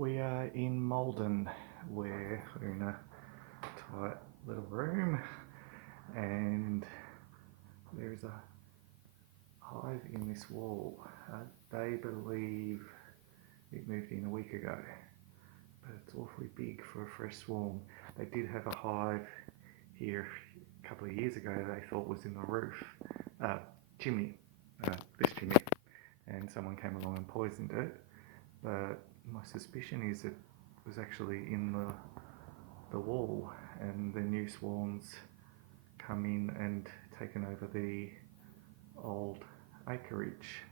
We are in Maldon, where we're in a tight little room, and there is a hive in this wall. They believe it moved in a week ago, but it's awfully big for a fresh swarm. They did have a hive here a couple of years ago they thought was in the roof, chimney, this chimney, and someone came along and poisoned it. But my suspicion is it was actually in the wall, and the new swarms come in and taken over the old acreage.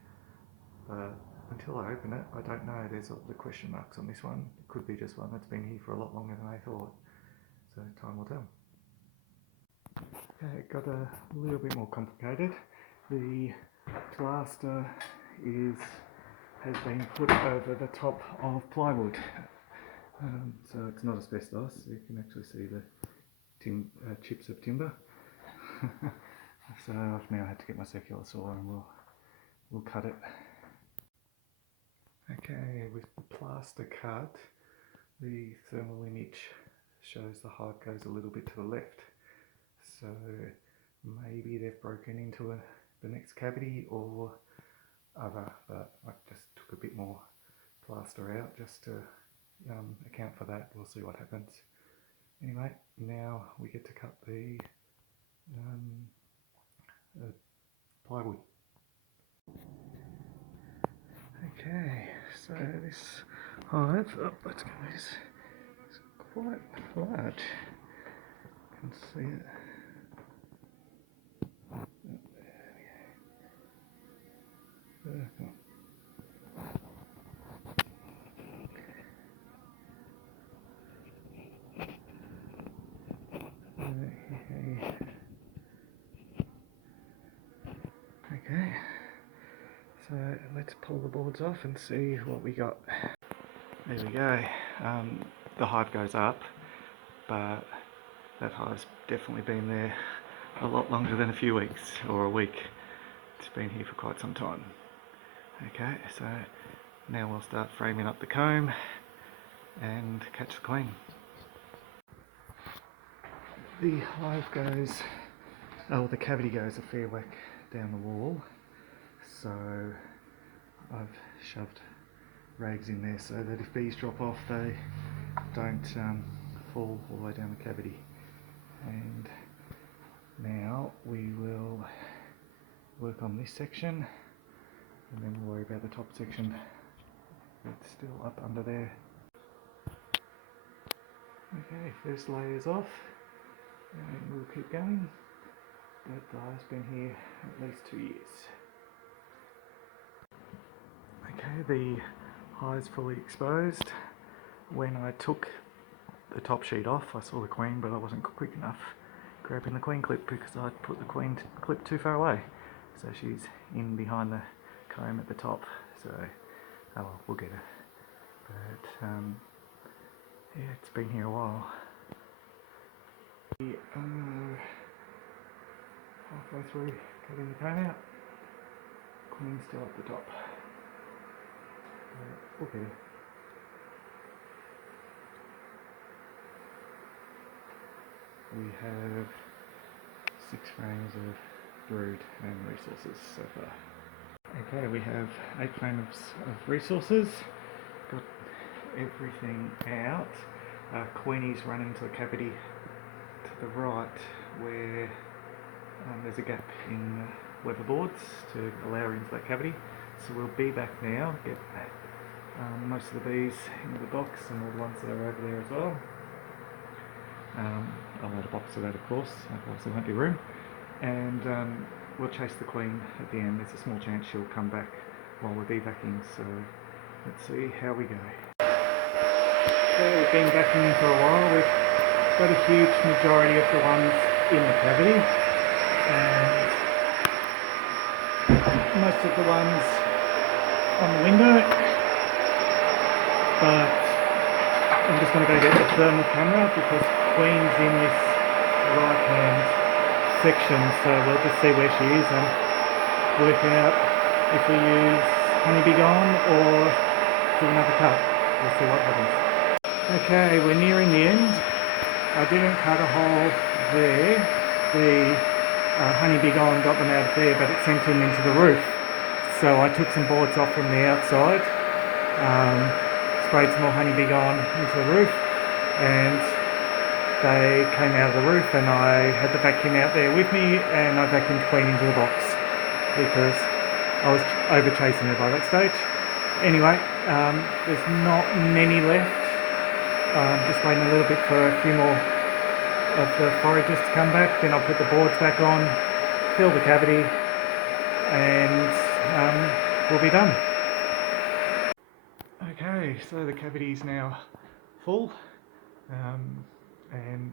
But until I open it, I don't know. There's the question marks on this one. It could be just one that's been here for a lot longer than I thought. So time will tell. Okay, it got a little bit more complicated. The plaster has been put over the top of plywood, so it's not asbestos. You can actually see the chips of timber. So I've now had to get my circular saw and we'll cut it. Okay, with the plaster cut, the thermal image shows the hive goes a little bit to the left. So maybe they've broken into the next cavity or other, but I just took a bit more plaster out just to account for that. We'll see what happens. Anyway, now we get to cut the plywood. Okay, so this hive, let's go, it's quite large. You can see it. Okay, so let's pull the boards off and see what we got. There we go. The hive goes up, but that hive's definitely been there a lot longer than a few weeks or a week. It's been here for quite some time. Okay, so now we'll start framing up the comb and catch the queen. The hive goes, the cavity goes a fair whack down the wall, so I've shoved rags in there so that if bees drop off they don't fall all the way down the cavity. And now we will work on this section and then we'll worry about the top section. It's still up under there. Okay, first layer's off and we'll keep going. That hive's been here at least 2 years. Okay, the hive's fully exposed. When I took the top sheet off, I saw the queen, but I wasn't quick enough grabbing the queen clip because I'd put the queen clip too far away. So she's in behind the comb at the top, so we'll get her. But yeah, it's been here a while. We are halfway through cutting the comb out. Queen's still at the top. We'll get her. We have 6 frames of brood and resources so far. Okay, we have 8 frames of resources. Got everything out. Queenie's running to the cavity to the right where there's a gap in weatherboards to allow her into that cavity. So we'll be back now, get most of the bees into the box and all the ones that are over there as well. I'll add a box of that, of course, otherwise there won't be room. And we'll chase the queen at the end. There's a small chance she'll come back while we're bee-vacuuming, so let's see how we go. Okay, we've been vacuuming for a while. We've got a huge majority of the ones in the cavity, and most of the ones on the window, but I'm just going to go get the thermal camera because Queen's in this right hand section, so we'll just see where she is and work out if we use honeybee gone or do another cut. we'll see what happens. Okay, we're nearing the end. I didn't cut a hole there. The honeybee gone got them out of there, but it sent them into the roof. So I took some boards off from the outside, sprayed some more honeybee gone into the roof, and they came out of the roof, and I had the vacuum out there with me, and I vacuumed queen into the box because I was over chasing her by that stage. Anyway, there's not many left. Just waiting a little bit for a few more of the foragers to come back, then I'll put the boards back on, fill the cavity, and we'll be done. Okay, so the cavity is now full, and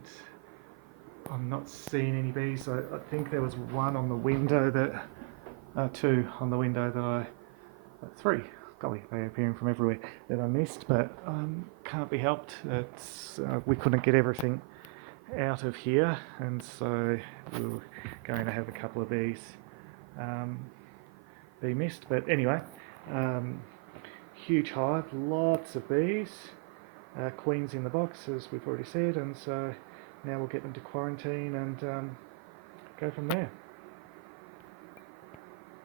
I'm not seeing any bees. I think there was one on the window that, two on the window that three, golly, they're appearing from everywhere, that I missed, but can't be helped. It's, we couldn't get everything out of here, and so we're going to have a couple of bees be missed. But anyway, huge hive, lots of bees, queens in the box as we've already said, and so now we'll get them to quarantine and go from there.